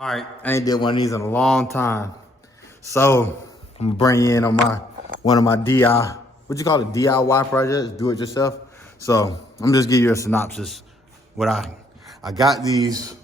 All right, I ain't did one of these in a long time. So I'm gonna bring you in on one of my what you call it, DIY projects, do it yourself. So I'm just give you a synopsis. What I got these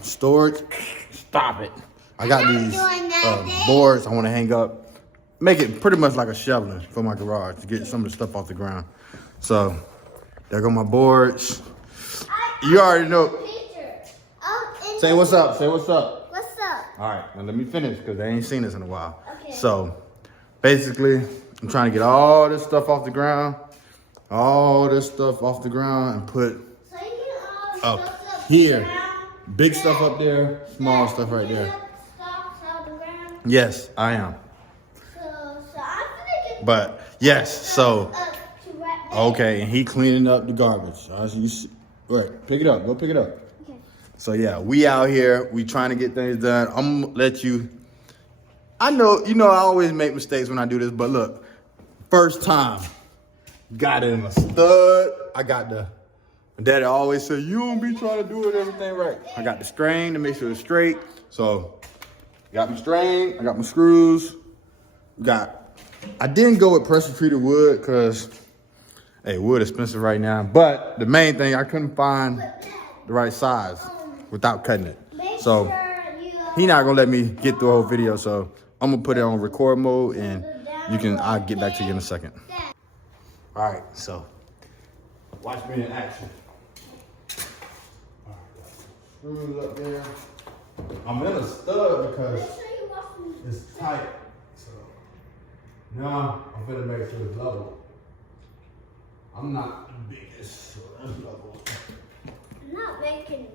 storage. Stop it. I got these boards I want to hang up. Make it pretty much like a shelving for my garage to get some of the stuff off the ground. So there go my boards. You already know. Say what's up. Say what's up. What's up? All right, now let me finish because they ain't seen this in a while. Okay. So basically, I'm trying to get all this stuff off the ground, and put up here. Big stuff up there, small stuff right there. Yes, I am. But yes, so okay, and he cleaning up the garbage. Right, pick it up. Go pick it up. Okay. So yeah, we out here. We trying to get things done. I'm gonna let you. I know, I always make mistakes when I do this, but look, first time, got it in a stud. I got the. Daddy always say you don't be trying to do it everything right. I got the string to make sure it's straight. So, got my string. I got my screws. I didn't go with pressure treated wood because, hey, wood is expensive right now. But the main thing, I couldn't find the right size without cutting it. So, he not gonna let me get through the whole video. So, I'm gonna put it on record mode and I'll get back to you in a second. All right, so watch me in action. All right, screws up there. I'm in a stud because it's tight. So now I'm gonna make sure it's level. I'm not the biggest, so that's level. I'm not making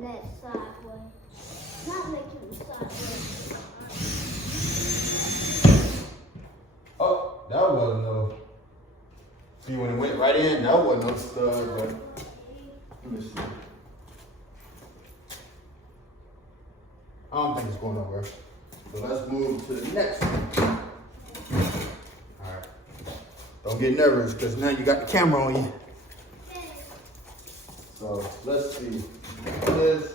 that sideways. Not making it sideways. Oh, that wasn't no. See, when it went right in, that wasn't no stud, but let me see. I don't think it's going nowhere. So let's move to the next one. All right. Don't get nervous because now you got the camera on you. So let's see. This,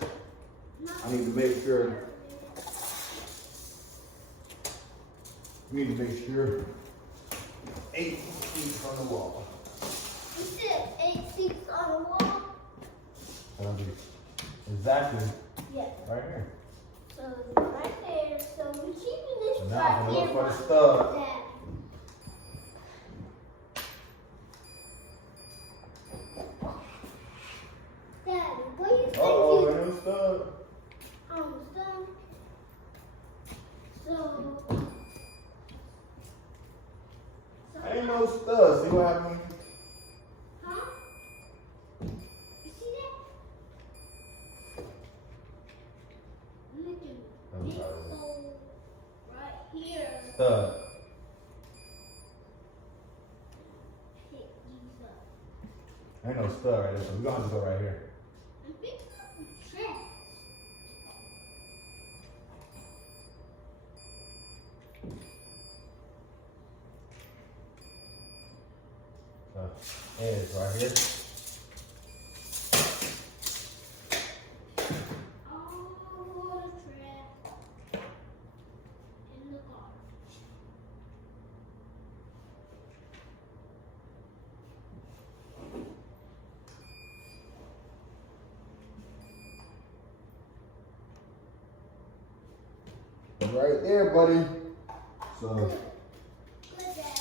I need to make sure. We need to make sure 8 feet on the wall. You said 8 feet on the wall? That'll be exactly Yeah. right here. So right there. So we're keeping this So now right I'm gonna look here. for the stud. Daddy, what do you think? Uh-oh, there's a stud. So. Ain't no stud. See what happened? Huh? You see that? Look at this hole right here. Stud. Pick these up. Ain't no stud right there, so we're gonna have to go right here. And pick up the trash. Edge right here. All the trash in the garbage. Right there, buddy. So. Good, Daddy.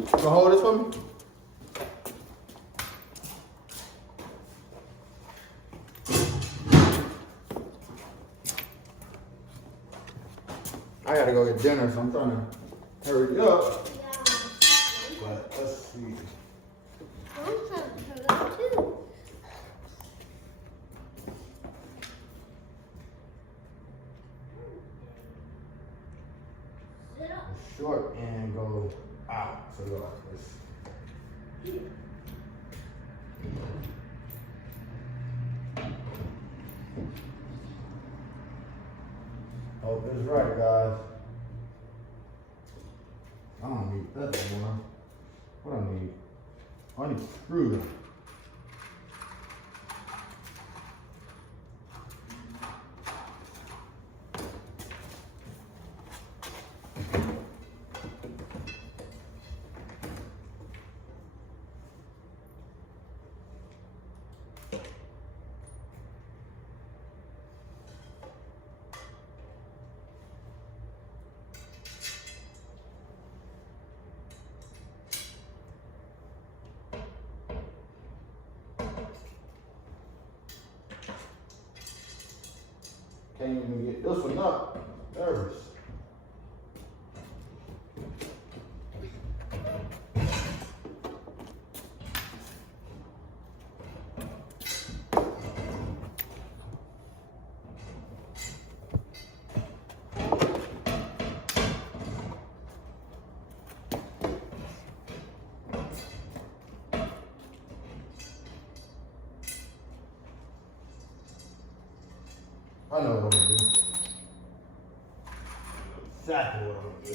You gonna hold this for me? I gotta go get dinner, so I'm trying to hurry up. But let's see. I'm trying to turn up too. Sit up. The short end go out, so go like this. Hope it's right, guys. I don't need that anymore. What I need? I need screws. Can't even get this one up. Nervous. I know what I'm gonna do. Exactly what I'm gonna do.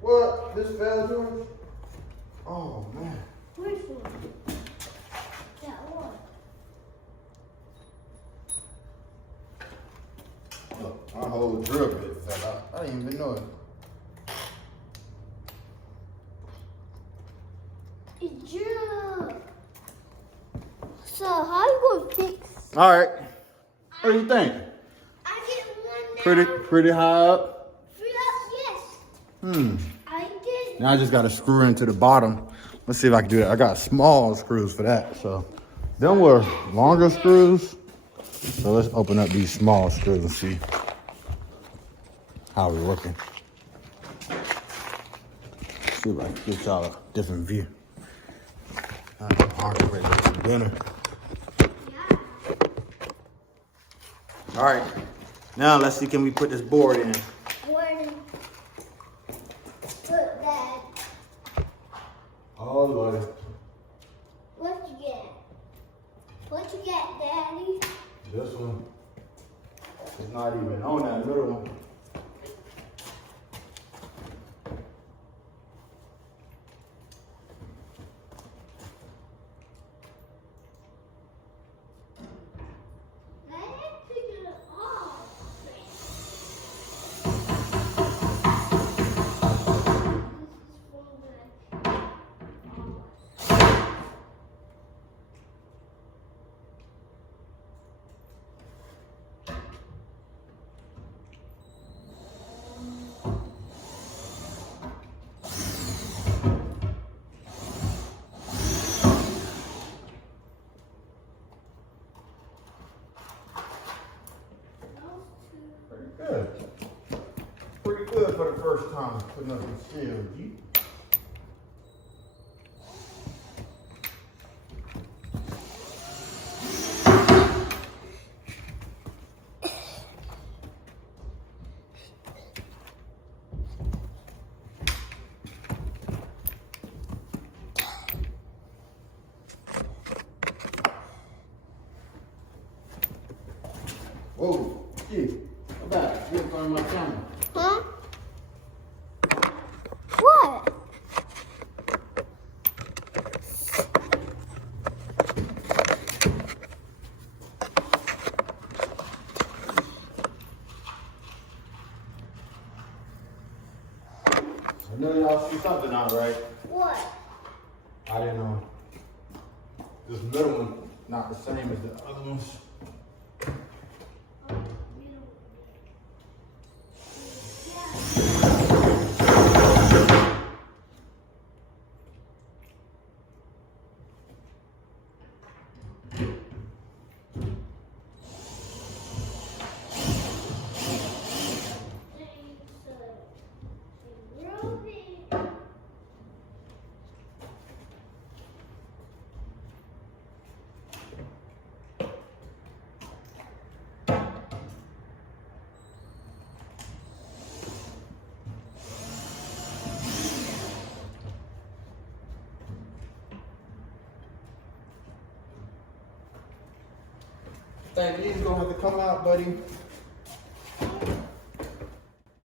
What? This fell through? Oh man. Which one? That one. Look, my whole drill bit fell out. I didn't even know it. It's drill. So how you gonna fix? All right. What do you think? I get one now. Pretty high up. Free up, yes. Hmm. I did. Now I just got to screw into the bottom. Let's see if I can do that. I got small screws for that. So them were longer screws. So let's open up these small screws and see how we're working. See if I can get y'all a different view. I'm hungry ready for dinner. Yeah. All right. Now let's see, can we put this board in? Where put that? All the way. What you get? What you get, Daddy? This one is not even on that little one. Let it figure it out. Pretty good. Pretty good for the first time putting up the steel, G. Whoa, G, come back. You're in front of my camera. Huh? What? I know y'all see something out, right? What? I didn't know. This middle one not the same as the other ones. Think these gonna have to come out, buddy.